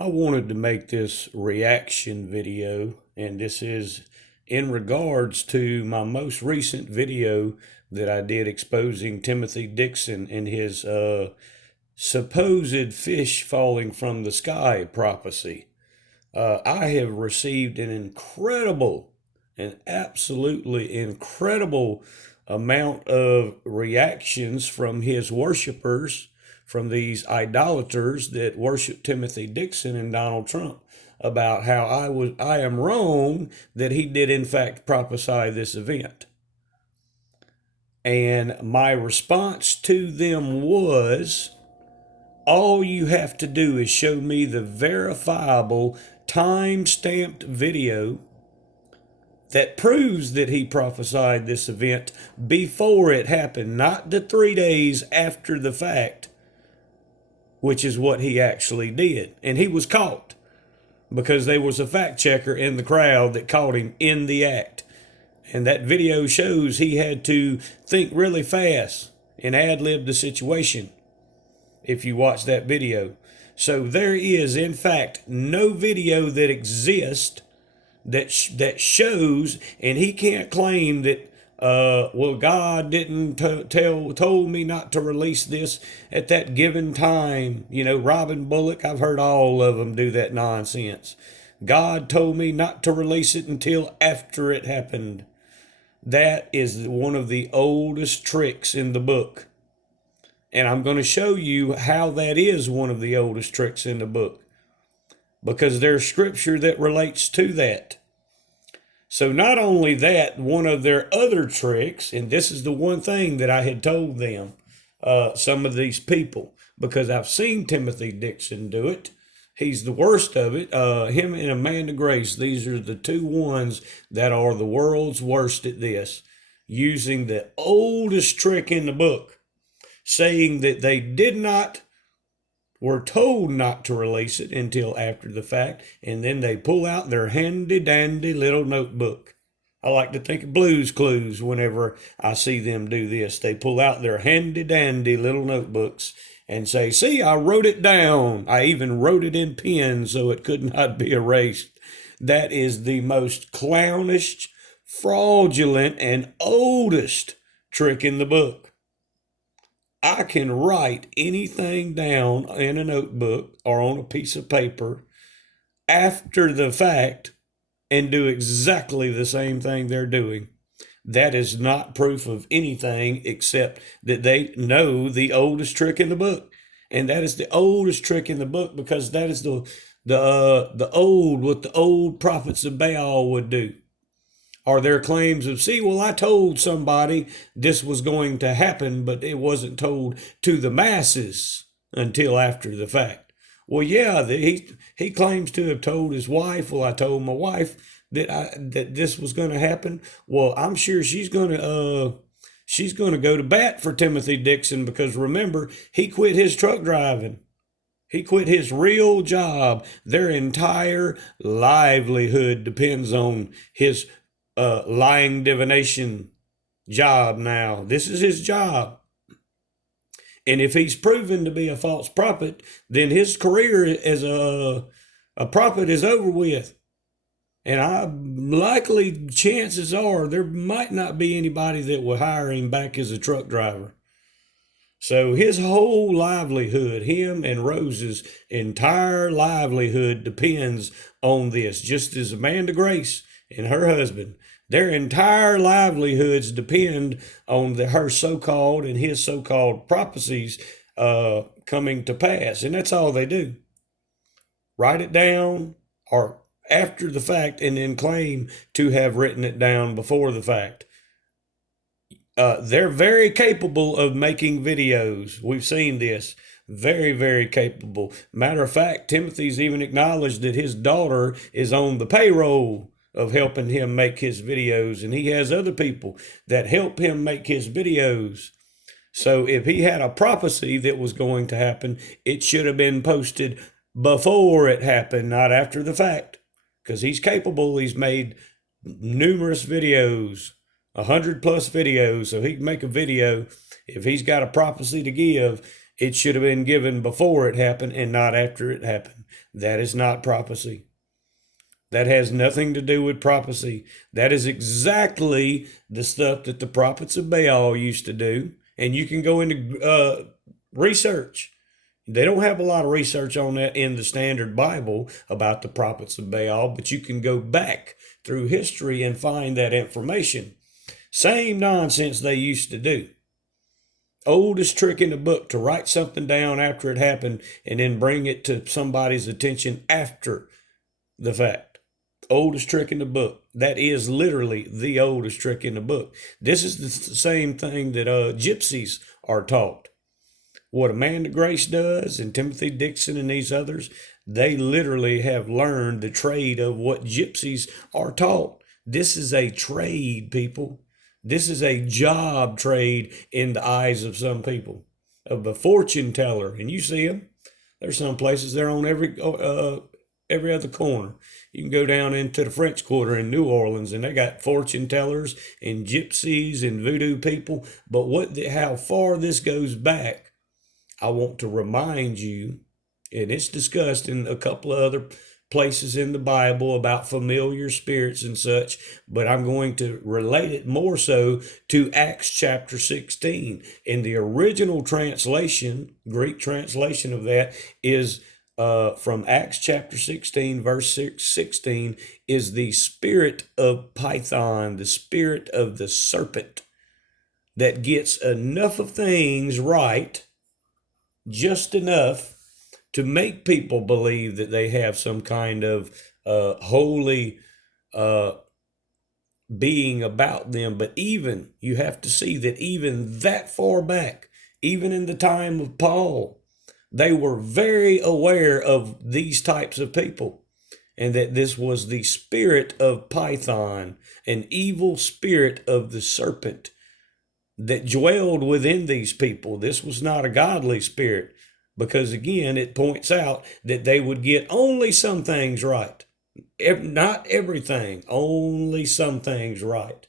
I wanted to make this reaction video, and this is in regards to my most recent video that I did exposing Timothy Dixon and his supposed fish falling from the sky prophecy. I have received an absolutely incredible amount of reactions from his worshipers, from these idolaters that worship Timothy Dixon and Donald Trump, about how I am wrong that he did in fact prophesy this event. And my response to them was, all you have to do is show me the verifiable time-stamped video that proves that he prophesied this event before it happened, not the 3 days after the fact, which is what he actually did. And he was caught because there was a fact checker in the crowd that caught him in the act. And that video shows he had to think really fast and ad-lib the situation if you watch that video. So there is, in fact, no video that exists that shows, and he can't claim that well, God didn't told me not to release this at that given time. You know, Robin Bullock, I've heard all of them do that nonsense. God told me not to release it until after it happened. That is one of the oldest tricks in the book. And I'm going to show you how that is one of the oldest tricks in the book, because there's scripture that relates to that. So not only that, one of their other tricks, and this is the one thing that I had told them, some of these people, because I've seen Timothy Dixon do it. He's the worst of it. Him and Amanda Grace, these are the two ones that are the world's worst at this, using the oldest trick in the book, saying that they were told not to release it until after the fact, and then they pull out their handy-dandy little notebook. I like to think of Blue's Clues whenever I see them do this. They pull out their handy-dandy little notebooks and say, see, I wrote it down. I even wrote it in pen so it could not be erased. That is the most clownish, fraudulent, and oldest trick in the book. I can write anything down in a notebook or on a piece of paper after the fact and do exactly the same thing they're doing. That is not proof of anything except that they know the oldest trick in the book. And that is the oldest trick in the book, because that is what the old prophets of Baal would do. Are their claims of, see, well, I told somebody this was going to happen, but it wasn't told to the masses until after the fact. Well, yeah, he claims to have told his wife, well, I told my wife that this was going to happen. Well, I'm sure she's going to go to bat for Timothy Dixon, because remember, he quit his truck driving. He quit his real job. Their entire livelihood depends on his lying divination job now. This is his job. And if he's proven to be a false prophet, then his career as a prophet is over with. And likely chances are there might not be anybody that will hire him back as a truck driver. So his whole livelihood, him and Rose's entire livelihood, depends on this, just as Amanda Grace and her husband. Their entire livelihoods depend on her so-called and his so-called prophecies coming to pass. And that's all they do. Write it down or after the fact, and then claim to have written it down before the fact. They're very capable of making videos. We've seen this. Very, very capable. Matter of fact, Timothy's even acknowledged that his daughter is on the payroll of helping him make his videos, and he has other people that help him make his videos. So if he had a prophecy that was going to happen, it should have been posted before it happened, not after the fact, because he's capable. He's made numerous videos, 100+ videos, so he can make a video if he's got a prophecy to give It should have been given before it happened and not after it happened. That is not prophecy. That has nothing to do with prophecy. That is exactly the stuff that the prophets of Baal used to do. And you can go into research. They don't have a lot of research on that in the standard Bible about the prophets of Baal, but you can go back through history and find that information. Same nonsense they used to do. Oldest trick in the book, to write something down after it happened and then bring it to somebody's attention after the fact. Oldest trick in the book. That is literally the oldest trick in the book. This is the same thing that gypsies are taught. What Amanda Grace does and Timothy Dixon and these others, they literally have learned the trade of what gypsies are taught. This is a trade, people. This is a job trade in the eyes of some people, of a fortune teller. And you see them. There's some places they're on every other corner. You can go down into the French Quarter in New Orleans, and they got fortune tellers and gypsies and voodoo people. But how far this goes back, I want to remind you, and it's discussed in a couple of other places in the Bible about familiar spirits and such, but I'm going to relate it more so to Acts chapter 16. In the original translation, Greek translation of that is from Acts chapter 16, verse 16, is the spirit of Python, the spirit of the serpent, that gets enough of things right, just enough to make people believe that they have some kind of holy being about them. But even, you have to see that even that far back, even in the time of Paul, they were very aware of these types of people, and that this was the spirit of Python, an evil spirit of the serpent that dwelled within these people. This was not a godly spirit, because again, it points out that they would get only some things right. Not everything, only some things right.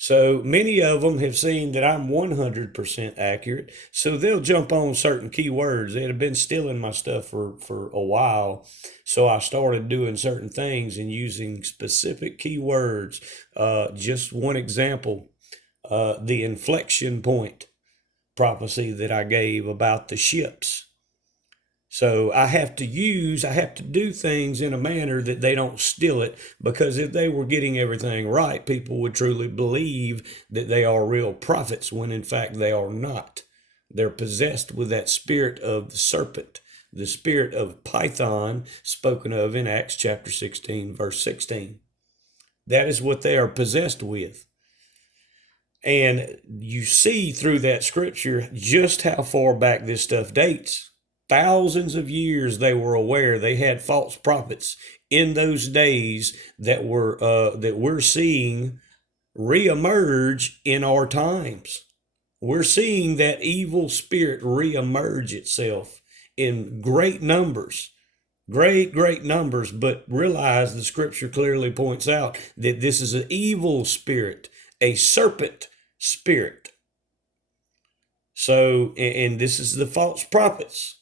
So many of them have seen that I'm 100% accurate, so they'll jump on certain keywords. They had been stealing my stuff for a while, so I started doing certain things and using specific keywords. Just one example, the inflection point prophecy that I gave about the ships. So I have to do things in a manner that they don't steal it, because if they were getting everything right, people would truly believe that they are real prophets, when in fact they are not. They're possessed with that spirit of the serpent, the spirit of Python, spoken of in Acts chapter 16, verse 16. That is what they are possessed with. And you see through that scripture just how far back this stuff dates. Thousands of years they were aware they had false prophets in those days that we're seeing reemerge in our times. We're seeing that evil spirit reemerge itself in great numbers. Great numbers, but realize the scripture clearly points out that this is an evil spirit, a serpent spirit. So, and this is the false prophets,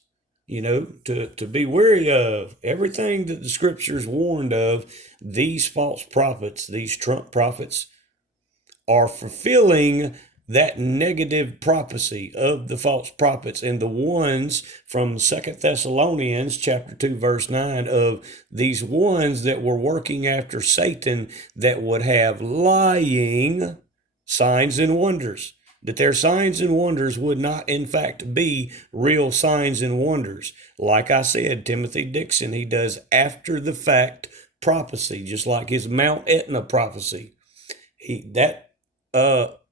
to be wary of everything that the scriptures warned of. These false prophets, these Trump prophets, are fulfilling that negative prophecy of the false prophets, and the ones from 2 Thessalonians chapter 2 verse 9, of these ones that were working after Satan, that would have lying signs and wonders, that their signs and wonders would not in fact be real signs and wonders. Like I said, Timothy Dixon, he does after the fact prophecy, just like his Mount Etna prophecy. That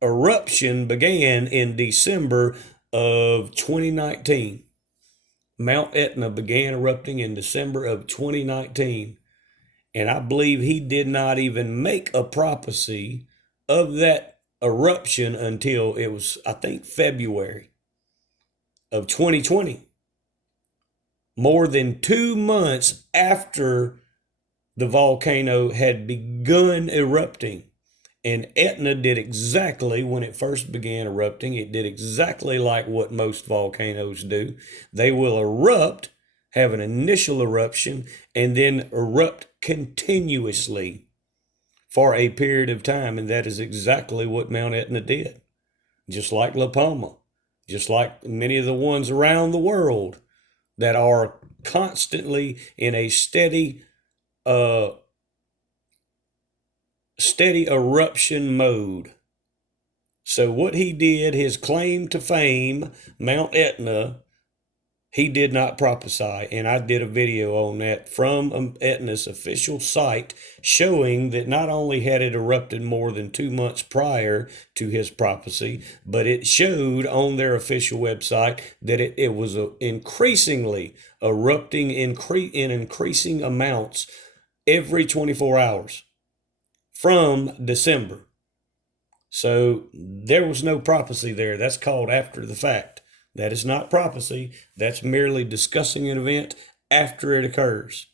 eruption began in December of 2019. Mount Etna began erupting in December of 2019. And I believe he did not even make a prophecy of that eruption until it was, I think, February of 2020. More than 2 months after the volcano had begun erupting. And Etna did exactly, when it first began erupting, it did exactly like what most volcanoes do. They will erupt, have an initial eruption, and then erupt continuously for a period of time. And that is exactly what Mount Etna did. Just like La Palma, just like many of the ones around the world that are constantly in a uh, steady eruption mode. So what he did, his claim to fame, Mount Etna, he did not prophesy. And I did a video on that from Etna's official site showing that not only had it erupted more than 2 months prior to his prophecy, but it showed on their official website that it was increasingly erupting in increasing amounts every 24 hours from December. So there was no prophecy there. That's called after the fact. That is not prophecy. That's merely discussing an event after it occurs.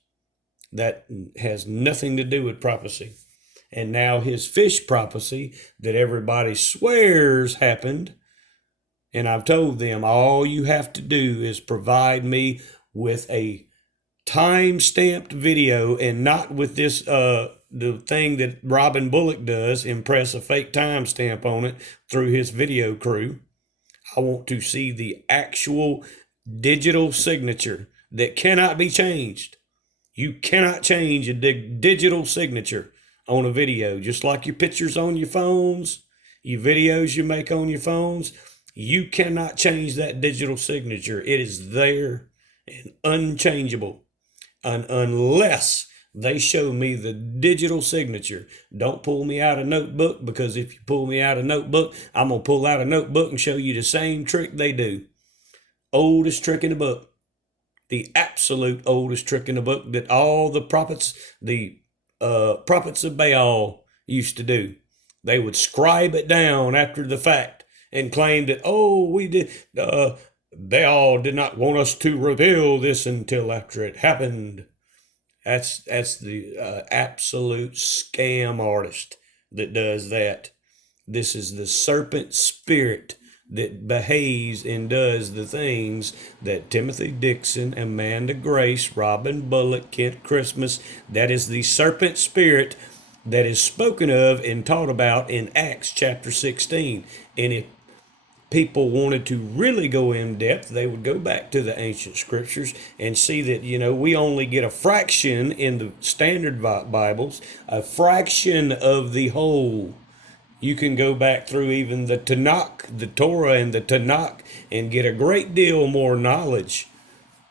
That has nothing to do with prophecy. And now his fish prophecy that everybody swears happened. And I've told them all you have to do is provide me with a time-stamped video and not with this the thing that Robin Bullock does, impress a fake timestamp on it through his video crew. I want to see the actual digital signature that cannot be changed. You cannot change a digital signature on a video, just like your pictures on your phones, your videos you make on your phones. You cannot change that digital signature. It is there and unchangeable. And unless they show me the digital signature. Don't pull me out a notebook, because if you pull me out a notebook, I'm going to pull out a notebook and show you the same trick they do. Oldest trick in the book. The absolute oldest trick in the book that all the prophets of Baal used to do. They would scribe it down after the fact and claim that, Baal did not want us to reveal this until after it happened. That's the absolute scam artist that does that. This is the serpent spirit that behaves and does the things that Timothy Dixon, Amanda Grace, Robin Bullock, Kent Christmas, that is the serpent spirit that is spoken of and taught about in Acts chapter 16. And if people wanted to really go in depth, they would go back to the ancient scriptures and see that, we only get a fraction in the standard Bibles, a fraction of the whole. You can go back through even the Tanakh, the Torah and the Tanakh, and get a great deal more knowledge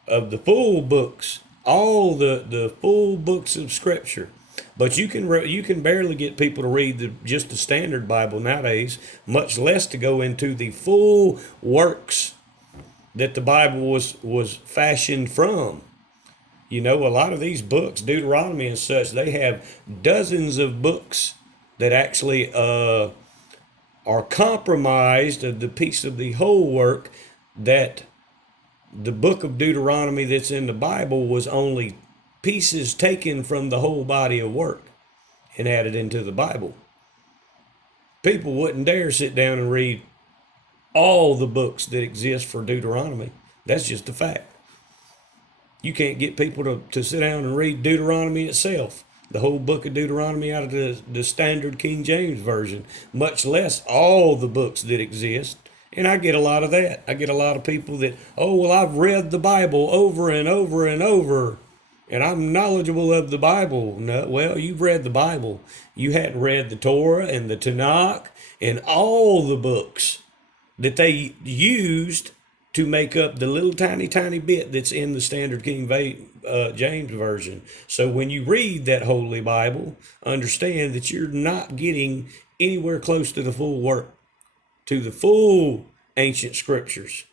of the full books, all the full books of scripture. But you can barely get people to read just the standard Bible nowadays, much less to go into the full works that the Bible was fashioned from. A lot of these books, Deuteronomy and such, they have dozens of books that actually are compromised of the piece of the whole work, that the book of Deuteronomy that's in the Bible was only pieces taken from the whole body of work and added into the Bible. People wouldn't dare sit down and read all the books that exist for Deuteronomy. That's just a fact. You can't get people to sit down and read Deuteronomy itself, the whole book of Deuteronomy out of the standard King James Version, much less all the books that exist. And I get a lot of that. I get a lot of people that, I've read the Bible over and over and over, and I'm knowledgeable of the Bible. No, well, you've read the Bible. You hadn't read the Torah and the Tanakh and all the books that they used to make up the little tiny bit that's in the standard King James Version. So when you read that Holy Bible, understand that you're not getting anywhere close to the full work, to the full ancient scriptures.